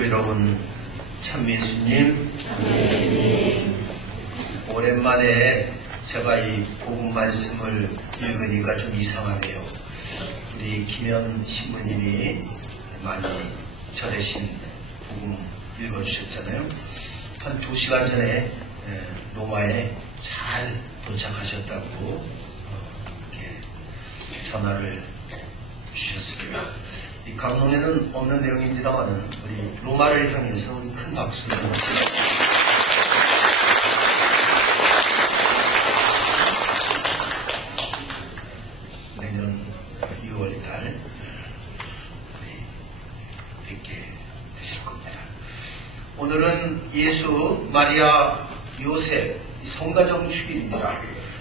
교회 여러분, 참미수님, 오랜만에 제가 이 복음 말씀을 읽으니까 좀 이상하네요. 우리 김현 신부님이 많이 전해신 복음 읽어주셨잖아요. 한 2시간 전에 로마에 잘 도착하셨다고 이렇게 전화를 주셨습니다. 이 강론에는 없는 내용입니다만은 우리 로마를 향해서 큰 박수를 드립니다. 내년 6월달 우리 뵙게 되실 겁니다. 오늘은 예수, 마리아, 요셉 성가정 축일입니다.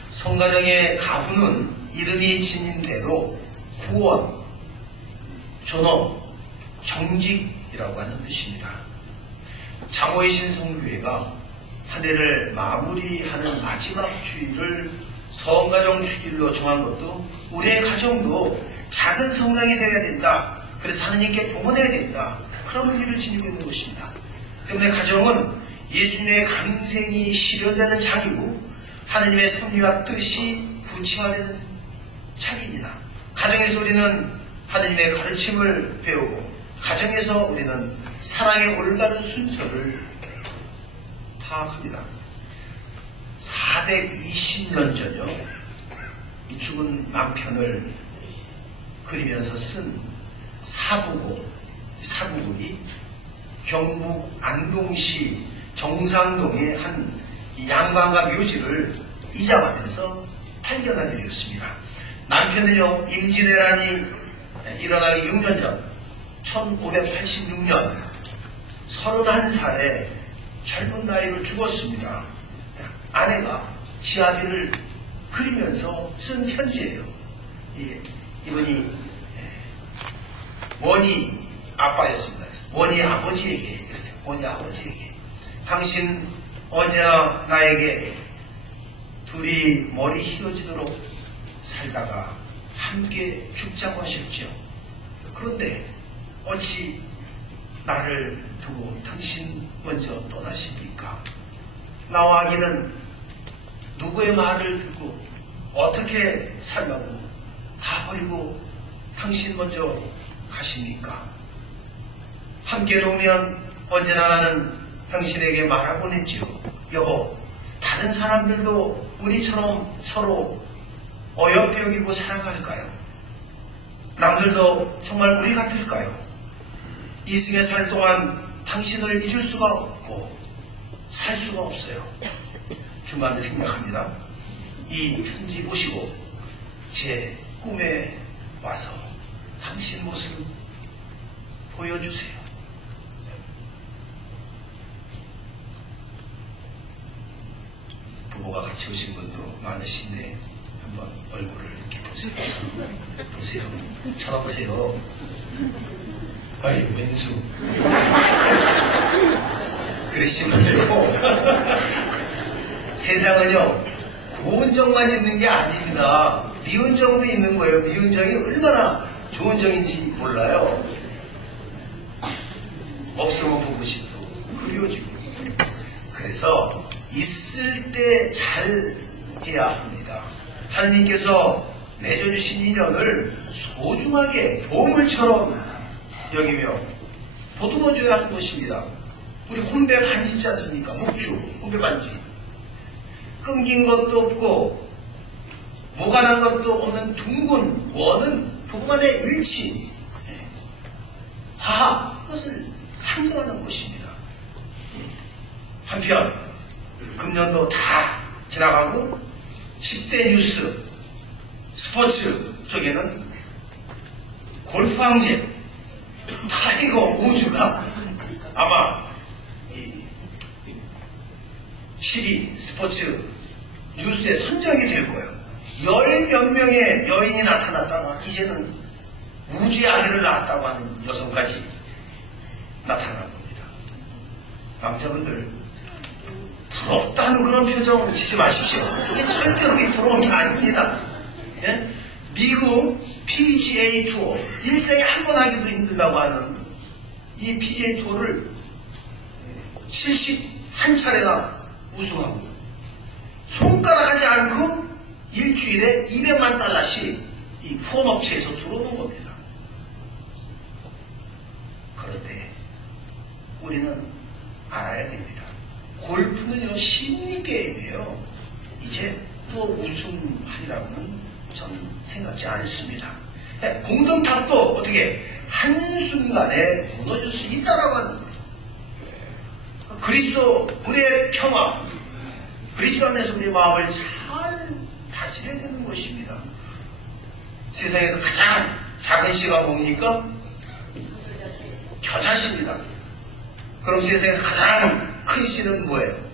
성가정의 가훈은 이름이 지닌 대로 구원, 존엄, 정직이라고 하는 뜻입니다. 장호이신 성교회가 한 해를 마무리하는 마지막 주일을 성가정 축일로 정한 것도 우리의 가정도 작은 성당이 되어야 된다. 그래서 하느님께 봉헌해야 된다. 그런 의미를 지니고 있는 것입니다. 때문에 가정은 예수님의 강생이 실현되는 장이고 하느님의 섭리와 뜻이 구체화되는 자리입니다. 가정에서 우리는 하느님의 가르침을 배우고 가정에서 우리는 사랑의 올바른 순서를 파악합니다. 420년 전요, 이 죽은 남편을 그리면서 쓴 사부곡이 경북 안동시 정상동의 한 양반가 묘지를 이장하면서 발견하게 되었습니다. 남편은요, 임진왜란이 일어나기 6년 전 1586년 31살에 젊은 나이로 죽었습니다. 아내가 지아비를 그리면서 쓴 편지예요. 이분이 원희 아빠였습니다. 원희 아버지에게 당신 언제나 나에게 둘이 머리 휘어지도록 살다가 함께 죽자고 하셨죠. 그런데 어찌 나를 두고 당신 먼저 떠나십니까? 나와 아기는 누구의 말을 듣고 어떻게 살라고 다 버리고 당신 먼저 가십니까? 함께 놓으면 언제나 나는 당신에게 말하곤 했지요. 여보, 다른 사람들도 우리처럼 서로 어여삐 여기고 사랑할까요? 남들도 정말 우리 같을까요? 이승에 살 동안 당신을 잊을 수가 없고 살 수가 없어요. 중간에 생각합니다. 이 편지 보시고 제 꿈에 와서 당신 모습 보여주세요. 부모가 같이 오신 분도 많으신데 한번 얼굴을 이렇게 보세요. 쳐다보세요. 아이, 왼수. 그러시지 말고 세상은요, 고운 정만 있는 게 아닙니다. 미운 정도 있는 거예요. 미운 정이 얼마나 좋은 정인지 몰라요. 없으면 보고 싶고 그리워지고. 그래서 있을 때 잘 해야 합니다. 하느님께서 맺어주신 인연을 소중하게 보물처럼 여기며 보듬어줘야 하는 것입니다. 우리 혼배 반지 있지 않습니까? 묵주, 혼배 반지. 끊긴 것도 없고 모가 난 것도 없는 둥근 원은 부부간의 일치, 화합, 그것을 상징하는 것입니다. 한편 금년도 다 지나가고 10대 뉴스, 스포츠 쪽에는 골프 황제 타이거 우즈가 아마 이 10위 스포츠 뉴스에 선정이 될 거예요. 10몇 명의 여인이 나타났다가 이제는 우주의 아기를 낳았다고 하는 여성까지 나타난 겁니다. 남자분들 부럽다는 그런 표정 짓지 마십시오. 이게 절대로 부러운 게 아닙니다. 예? 미국 PGA 투어 일생에 한 번 하기도 힘들다고 하는 이 PGA 투어를 71차례나 우승하고요. 손가락 하지 않고 일주일에 200만 달러씩 이 후원업체에서 들어오는 겁니다. 그런데 우리는 알아야 됩니다. 골프는요, 심리게임이에요. 이제 또 우승하리라고는 저는 생각지 않습니다. 네, 공동탑도 어떻게 한순간에 무너질 수 있다라고 하는 거예요. 그리스도 우리의 평화, 그리스도 안에서 우리 마음을 잘 다스려야 되는 것입니다. 세상에서 가장 작은 씨가 뭡니까? 겨자씨입니다. 그럼 세상에서 가장 큰 씨는 뭐예요?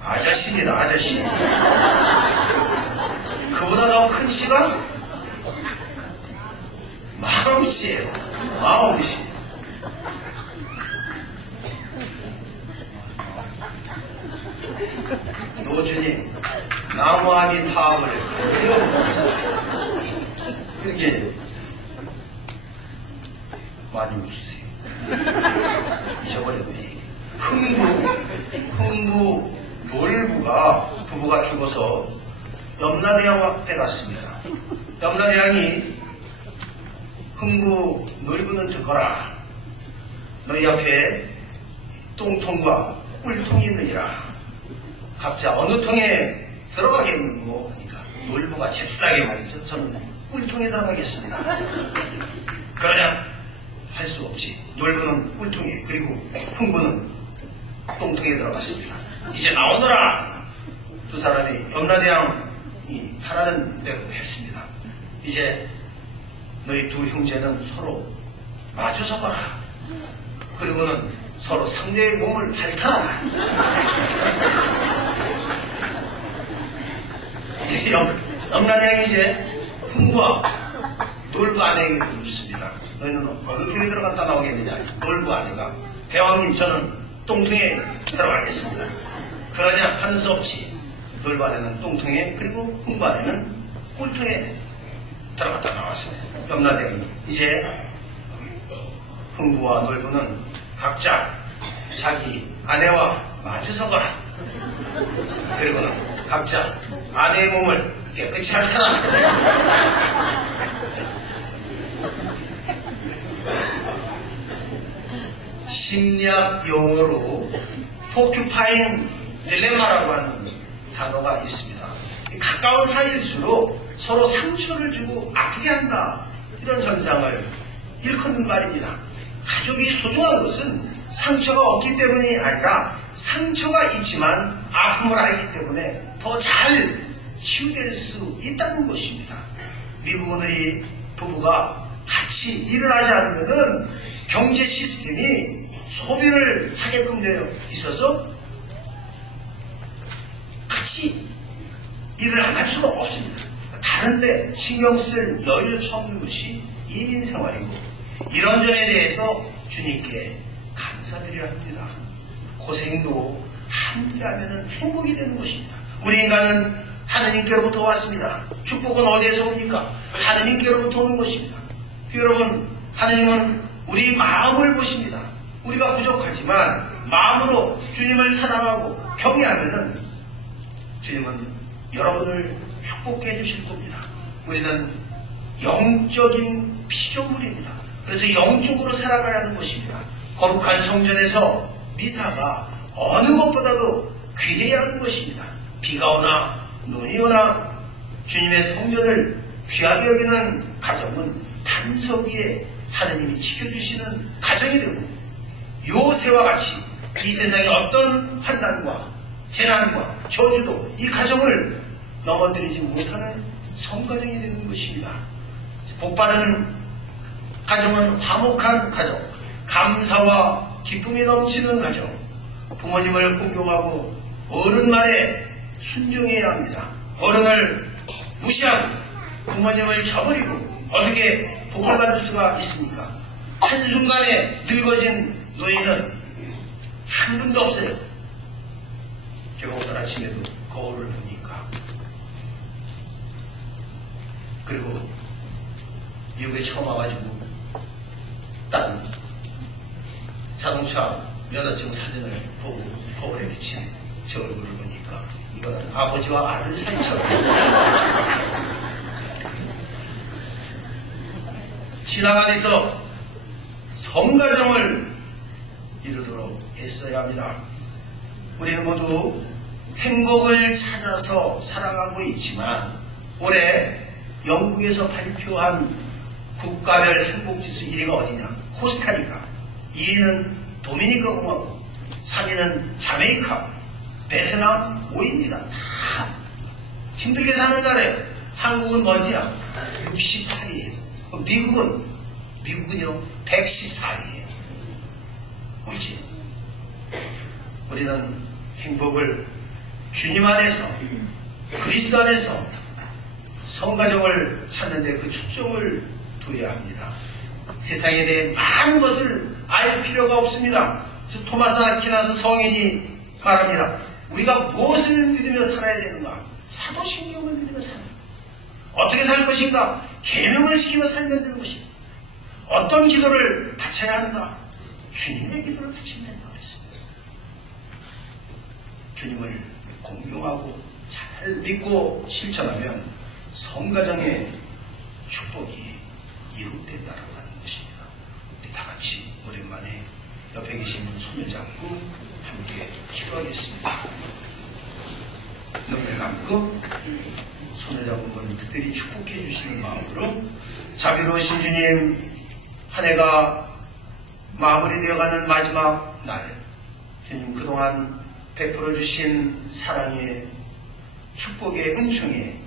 아저씨입니다. 아저씨. 그보다 더 큰 씨가 마음씨예요. 마음씨. 노주님, 나무아기 타업을 세워보겠습니다. 이렇게 많이 웃으세요. 잊어버렸네. 흥부 놀부가 부부가 죽어서 염라대왕 앞에 갔습니다. 염라대왕이 흥부 놀부는 듣거라. 너희 앞에 똥통과 꿀통이 있느니라. 각자 어느 통에 들어가겠는고? 그러니까 놀부가 잽싸게 말이죠. 저는 꿀통에 들어가겠습니다. 그러냐? 할 수 없지. 놀부는 꿀통에, 그리고 흥부는 똥통에 들어갔습니다. 이제 나오너라. 두 사람이 염라대왕이 하라는 대로 했습니다. 이제 너희 두 형제는 서로 마주 서거라. 그리고는 서로 상대의 몸을 핥아라. 이제 염라대왕이 이제 흥부와 놀부 아내에게 묻습니다. 너희는 어느 교회 들어갔다 나오겠느냐? 놀부 아내가 대왕님, 저는 똥통에 들어가겠습니다. 그러냐? 하는 수 없지. 놀부 아내는 똥통에, 그리고 흥부 아내는 꿀통에 들어갔다 나왔습니다. 염라대왕이 이제 흥부와 놀부는 각자 자기 아내와 마주 서거라. 그리고는 각자 아내의 몸을 깨끗이 핥아라. 심리학 용어로 포큐파인 딜레마라고 하는 단어가 있습니다. 가까운 사이일수록 서로 상처를 주고 아프게 한다, 이런 현상을 일컫는 말입니다. 가족이 소중한 것은 상처가 없기 때문이 아니라 상처가 있지만 아픔을 알기 때문에 더 잘 치유될 수 있다는 것입니다. 미국 오늘이 부부가 같이 일을 하지 않으면 경제 시스템이 소비를 하게끔 되어 있어서 같이 일을 안 할 수가 없습니다. 다른데 신경 쓸 여유를 처먹는 것이 이민 생활이고, 이런 점에 대해서 주님께 감사드려야 합니다. 고생도 함께하면 행복이 되는 것입니다. 우리 인간은 하느님께로부터 왔습니다. 축복은 어디에서 옵니까? 하느님께로부터 오는 것입니다. 여러분, 하느님은 우리 마음을 보십니다. 우리가 부족하지만 마음으로 주님을 사랑하고 경외하면은 주님은 여러분을 축복해 주실 겁니다. 우리는 영적인 피조물입니다. 그래서 영적으로 살아가야 하는 것입니다. 거룩한 성전에서 미사가 어느 것보다도 귀해야 하는 것입니다. 비가 오나 눈이 오나 주님의 성전을 귀하게 여기는 가정은 단석 위에 하느님이 지켜주시는 가정이 되고, 요새와 같이 이 세상의 어떤 환난과 재난과 저주도 이 가정을 넘어뜨리지 못하는 성가정이 되는 것입니다. 복받은 가정은 화목한 가정, 감사와 기쁨이 넘치는 가정, 부모님을 공경하고 어른 말에 순종해야 합니다. 어른을 무시하고 부모님을 저버리고 어떻게 복을 받을 수가 있습니까? 한순간에 늙어진 노인은 한 분도 없어요. 제가 오늘 아침에도 거울을 보니까, 그리고 미국에 처음 와가지고 딴 자동차 면허증 사진을 보고 거울에 비친 저 얼굴을 보니까 이거는 아버지와 아들 사이처럼 신앙 안에서 성가정을 이루도록 애써야 합니다. 우리는 모두 행복을 찾아서 살아가고 있지만 올해 영국에서 발표한 국가별 행복지수 1위가 어디냐? 코스타리카, 2위는 도미니카 공화국, 3위는 자메이카, 베트남 5위입니다. 다 힘들게 사는 나라에 한국은 뭐지야? 68위에. 미국은요 114위에. 꼴찌. 우리는 행복을 주님 안에서 그리스도 안에서 성가정을 찾는 데 그 초점을 둬야 합니다. 세상에 대해 많은 것을 알 필요가 없습니다. 토마스 아퀴나스 성인이 말합니다. 우리가 무엇을 믿으며 살아야 되는가? 사도신경을 믿으며 살아야 됩니다. 어떻게 살 것인가? 계명을 지키며 살면 되는 것입니다. 어떤 기도를 바쳐야 하는가? 주님의 기도를 바치면 된다고 그랬습니다. 주님을 공경하고 잘 믿고 실천하면 성가정의 축복이 이룩된다라고 하는 것입니다. 우리 다 같이 오랜만에 옆에 계신 분 손을 잡고 함께 기도하겠습니다. 눈을 감고 손을 잡은 분 특별히 축복해 주시는 마음으로 자비로우신 주님, 한 해가 마무리되어가는 마지막 날, 주님 그동안 베풀어 주신 사랑의 축복의 은총에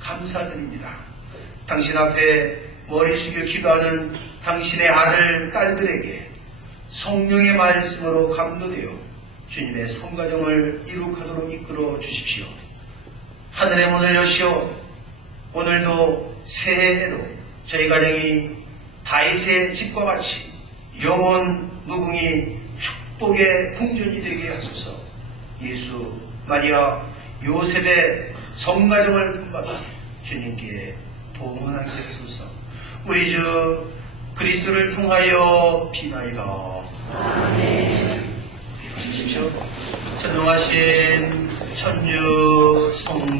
감사드립니다. 당신 앞에 머리 숙여 기도하는 당신의 아들, 딸들에게 성령의 말씀으로 감도되어 주님의 성가정을 이룩하도록 이끌어 주십시오. 하늘의 문을 여시오. 오늘도 새해에도 저희 가정이 다윗의 집과 같이 영원 무궁히 축복의 궁전이 되게 하소서. 예수, 마리아, 요셉의 성가정을 본받아 주님께 봉헌하게 하소서. 우리 주 그리스도를 통하여 비나이다. 아멘. 일어서십시오. 전능하신 천주 성